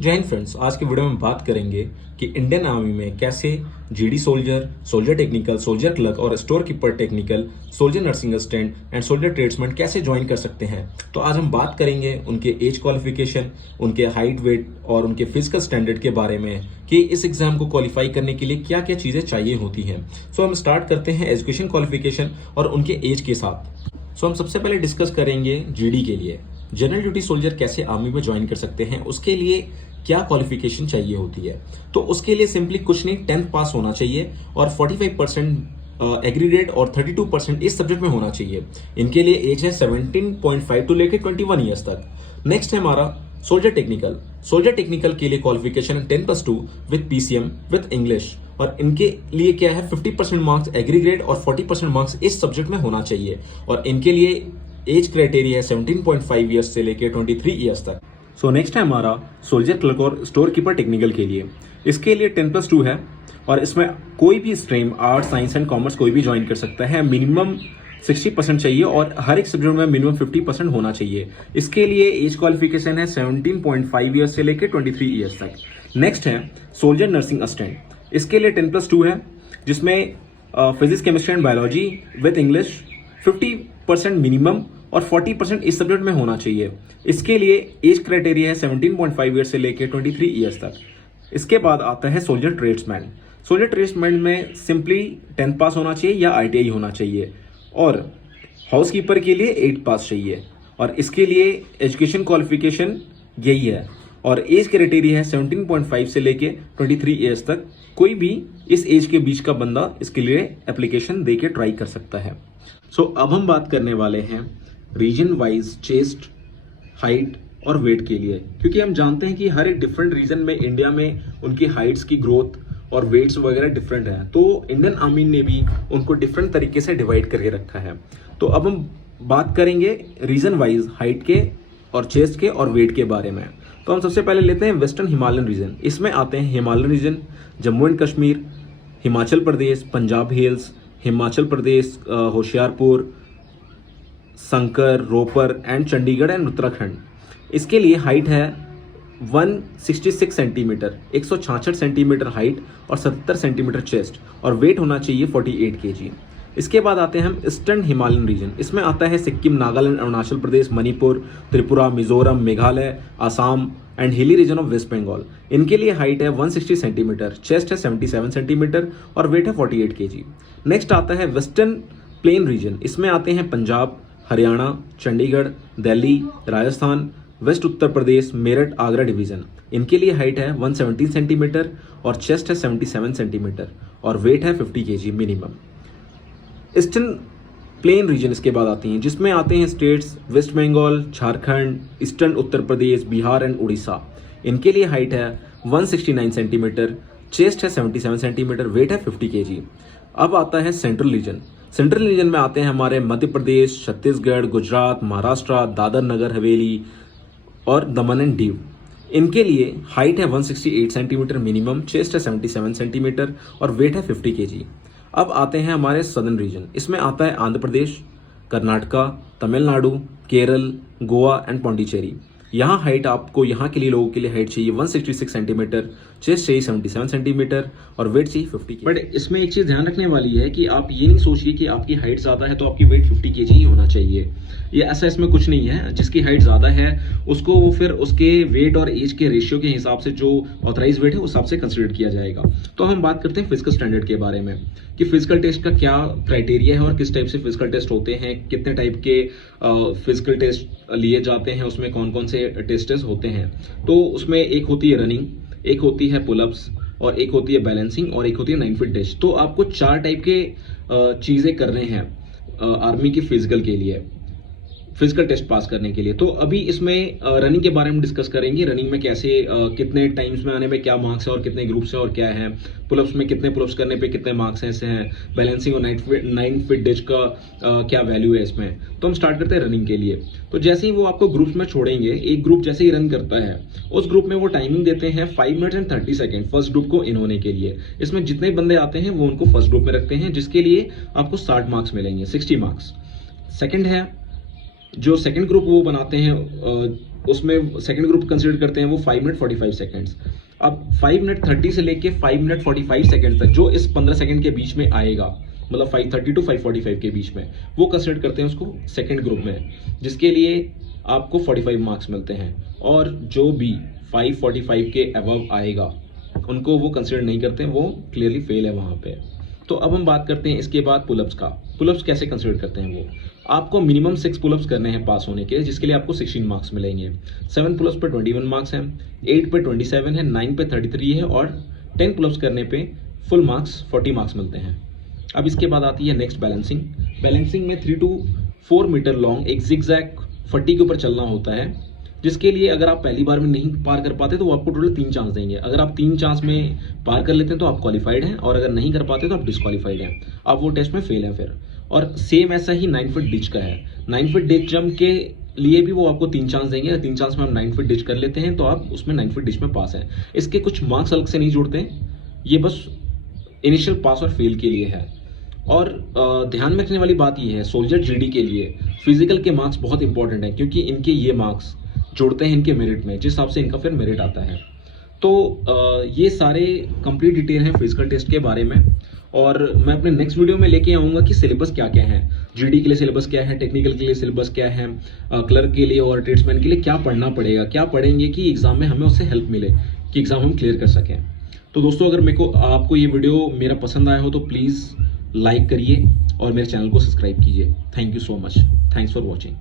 जय हिंद फ्रेंड्स। आज की वीडियो में बात करेंगे कि इंडियन आर्मी में कैसे GD soldier, soldier technical, soldier clerk और store keeper technical, soldier nursing assistant and soldier tradesman कैसे ज्वाइन कर सकते हैं। तो आज हम बात करेंगे उनके एज क्वालिफिकेशन, उनके हाइट, वेट और उनके फिजिकल स्टैंडर्ड के बारे में कि इस एग्जाम को क्वालिफाई करने के लिए क्या क्या चीजें चाहिए होती हैं। सो हम स्टार्ट करते हैं एजुकेशन क्वालिफिकेशन और उनके एज के साथ। सो हम सबसे पहले डिस्कस करेंगे जीडी के लिए, जनरल ड्यूटी सोल्जर कैसे आर्मी में ज्वाइन कर सकते हैं, उसके लिए क्या क्वालिफिकेशन चाहिए होती है। तो उसके लिए सिंपली कुछ नहीं, 10th पास होना चाहिए और 45% एग्रीगेट और 32% इस सब्जेक्ट में होना चाहिए। इनके लिए एज है 17.5 टू लेकर 21 ईयर्स तक। नेक्स्ट है हमारा सोल्जर टेक्निकल। सोल्जर टेक्निकल के लिए क्वालिफिकेशन है 10+2 विद पीसीएम विद इंग्लिश, और इनके लिए क्या है 50% मार्क्स एग्रीगेट और 40% मार्क्स इस सब्जेक्ट में होना चाहिए। और इनके लिए एज क्राइटेरिया है 17.5 ईयर्स से लेकर 23 ईयर्स तक। सो नेक्स्ट है हमारा सोल्जर क्लर्क और स्टोर कीपर टेक्निकल के लिए। इसके लिए 10+2 है और इसमें कोई भी stream art, science and commerce कोई भी ज्वाइन कर सकता है। मिनिमम 60% चाहिए और हर एक सब्जेक्ट में मिनिमम 50% होना चाहिए। इसके लिए एज क्वालिफिकेशन है 17.5 ईयर्स से लेकर 23 ईयर्स तक। नेक्स्ट है सोल्जर नर्सिंग असिस्टेंट। इसके लिए 10+2 है, जिसमें physics, chemistry and biology with English 50% minimum और 40% इस सब्जेक्ट में होना चाहिए। इसके लिए एज क्राइटेरिया है 17.5 ईयर्स से लेकर 23 ईयर्स तक। इसके बाद आता है सोल्जर ट्रेड्समैन। सोल्जर ट्रेड्समैन में सिंपली 10th पास होना चाहिए या ITI होना चाहिए, और हाउस कीपर के लिए 8 पास चाहिए, और इसके लिए एजुकेशन क्वालिफिकेशन यही है। और एज क्राइटेरिया है 17.5 से लेके 23 ईयर्स तक। कोई भी इस एज के बीच का बंदा इसके लिए एप्लीकेशन दे के ट्राई कर सकता है। सो अब हम बात करने वाले हैं रीजन वाइज चेस्ट, हाइट और वेट के लिए, क्योंकि हम जानते हैं कि हर एक डिफरेंट रीजन में इंडिया में उनकी हाइट्स की ग्रोथ और वेट्स वगैरह डिफरेंट है। तो इंडियन आर्मी ने भी उनको डिफरेंट तरीके से डिवाइड करके रखा है। तो अब हम बात करेंगे रीजन वाइज हाइट के और चेस्ट के और वेट के बारे में। तो हम सबसे पहले लेते हैं वेस्टर्न हिमालयन रीजन। इसमें आते हैं Himalayan region, Jammu and Kashmir, Himachal Pradesh, Punjab hills, Himachal Pradesh, Hoshiarpur, संकर, रोपर एंड चंडीगढ़ एंड उत्तराखंड। इसके लिए हाइट है 166 सेंटीमीटर, 166 सेंटीमीटर हाइट और 70 सेंटीमीटर चेस्ट, और वेट होना चाहिए 48 kg। इसके बाद आते हैं हम ईस्टर्न हिमालयन रीजन। इसमें आता है Sikkim, Nagaland, Arunachal Pradesh, Manipur, Tripura, Mizoram, Meghalaya, Assam and hilly region of West Bengal. इनके लिए हाइट है 160 सेंटीमीटर, चेस्ट है 77 सेंटीमीटर और वेट है 48 kg। नेक्स्ट आता है वेस्टर्न प्लेन रीजन। इसमें आते हैं पंजाब, हरियाणा, चंडीगढ़, दिल्ली, राजस्थान, वेस्ट उत्तर प्रदेश, मेरठ, आगरा डिवीजन। इनके लिए हाइट है 117 सेंटीमीटर और चेस्ट है 77 सेंटीमीटर और वेट है 50 kg minimum. Eastern plain region इसके बाद आती हैं, जिसमें आते हैं states West Bengal, Jharkhand, eastern Uttar Pradesh, Bihar and Orissa. इनके लिए हाइट है 169 सेंटीमीटर, चेस्ट है 77 सेंटीमीटर, वेट है 50 kg। अब आता है सेंट्रल रीजन। सेंट्रल रीजन में आते हैं हमारे मध्य प्रदेश, छत्तीसगढ़, गुजरात, महाराष्ट्र, दादर नगर हवेली और दमन एंड दीव। इनके लिए हाइट है 168 सेंटीमीटर मिनिमम, चेस्ट है 77 सेंटीमीटर और वेट है 50 kg। अब आते हैं हमारे सदर्न रीजन। इसमें आता है आंध्र प्रदेश, कर्नाटका, तमिलनाडु, केरल, गोवा एंड पौंडीचेरी। यहाँ हाइट आपको, यहाँ के लिए लोगों के लिए हाइट चाहिए 166 सेंटीमीटर, चेस्ट चाहिए 77 सेंटीमीटर और वेट चाहिए 50 kg। बट इसमें एक चीज़ ध्यान रखने वाली है कि आप ये नहीं सोचिए कि आपकी हाइट ज़्यादा है तो आपकी वेट 50 kg ही होना चाहिए। ये ऐसा इसमें कुछ नहीं है। जिसकी हाइट ज़्यादा है उसको वो फिर उसके वेट और एज के रेशियो के हिसाब से जो ऑथराइज वेट है उस हिसाब से कंसिडर किया जाएगा। तो हम बात करते हैं फिजिकल स्टैंडर्ड के बारे में कि फिजिकल टेस्ट का क्या क्राइटेरिया है और किस टाइप से फिजिकल टेस्ट होते हैं, कितने टाइप के फिजिकल टेस्ट लिए जाते हैं, उसमें कौन कौन से टेस्टेस होते हैं। तो उसमें एक होती है रनिंग, एक होती है पुलअप्स और एक होती है बैलेंसिंग और एक होती है 9 फीट डैश। तो आपको 4 टाइप के चीज़ें करने हैं आर्मी की फिजिकल के लिए, फिजिकल टेस्ट पास करने के लिए। तो अभी इसमें रनिंग के बारे में डिस्कस करेंगे। रनिंग में कैसे कितने टाइम्स में आने में क्या मार्क्स है और कितने ग्रुप्स हैं और क्या है, पुलअप्स में कितने पुलअप्स करने पे कितने मार्क्स ऐसे हैं, बैलेंसिंग और 9 फीट डिच का क्या वैल्यू है इसमें। तो हम स्टार्ट करते हैं रनिंग के लिए। तो जैसे ही वो आपको ग्रुप्स में छोड़ेंगे, एक ग्रुप जैसे ही रन करता है उस ग्रुप में वो टाइमिंग देते हैं 5 minutes and 30 second first group को इन होने के लिए। इसमें जितने बंदे आते हैं वो उनको फर्स्ट ग्रुप में रखते हैं, जिसके लिए आपको 60 मार्क्स मिलेंगे, 60 मार्क्स। सेकेंड है जो सेकंड ग्रुप वो बनाते हैं उसमें सेकंड ग्रुप कंसिडर करते हैं वो 5 मिनट 45 सेकंड्स। अब 5 मिनट 30 से लेके 5 मिनट 45 सेकंड तक जो इस 15 सेकंड के बीच में आएगा, मतलब 5:30 टू 5:45 के बीच में, वो कंसिडर करते हैं उसको सेकंड ग्रुप में, जिसके लिए आपको 45 मार्क्स मिलते हैं। और जो भी 5:45 के अबव आएगा उनको वो कंसिडर नहीं करते हैं, वो क्लियरली फेल है वहाँ पे। तो अब हम बात करते हैं इसके बाद पुलअप्स का। पुलअप्स कैसे कंसिडर करते हैं वो, आपको मिनिमम 6 पुलअप्स करने हैं पास होने के, जिसके लिए आपको 16 मार्क्स मिलेंगे। 7 पुलअप्स पे 21 मार्क्स हैं, 8 पे 27 है, 9 पे 33 है और 10 पुलअप्स करने पे फुल मार्क्स 40 मार्क्स मिलते हैं। अब इसके बाद आती है नेक्स्ट बैलेंसिंग। बैलेंसिंग में 3 to 4 मीटर लॉन्ग एक जिगजैग फट्टी के ऊपर चलना होता है, जिसके लिए अगर आप पहली बार में नहीं पार कर पाते तो वो आपको टोटल 3 चांस देंगे। अगर आप 3 चांस में पार कर लेते हैं तो आप क्वालिफाइड हैं, और अगर नहीं कर पाते तो आप डिस्क्वालीफाइड हैं, आप वो टेस्ट में फेल हैं फिर। और सेम ऐसा ही 9 फीट डिच का है। 9 फीट डिच जंप के लिए भी वो आपको 3 चांस देंगे। अगर 3 चांस में आप 9 फीट डिच कर लेते हैं तो आप उसमें 9 फीट डिच में पास हैं। इसके कुछ मार्क्स अलग से नहीं जुड़ते, ये बस इनिशियल पास और फेल के लिए है। और ध्यान में रखने वाली बात ये है, सोल्जर जीडी के लिए फिजिकल के मार्क्स बहुत इंपॉर्टेंट हैं, क्योंकि इनके ये मार्क्स जोड़ते हैं इनके मेरिट में, जिस हिसाब से इनका फिर मेरिट आता है। तो ये सारे कंप्लीट डिटेल हैं फिजिकल टेस्ट के बारे में, और मैं अपने नेक्स्ट वीडियो में लेके आऊँगा कि सिलेबस क्या क्या है, जीडी के लिए सिलेबस क्या है, टेक्निकल के लिए सिलेबस क्या है, क्लर्क के लिए और ट्रेड्समैन के लिए क्या पढ़ना पड़ेगा, क्या पढ़ेंगे कि एग्जाम में हमें उससे हेल्प मिले कि एग्जाम हम क्लियर कर सकें। तो दोस्तों, अगर आपको ये वीडियो मेरा पसंद आया हो तो प्लीज़ लाइक करिए और मेरे चैनल को सब्सक्राइब कीजिए। Thank you so much, thanks for watching.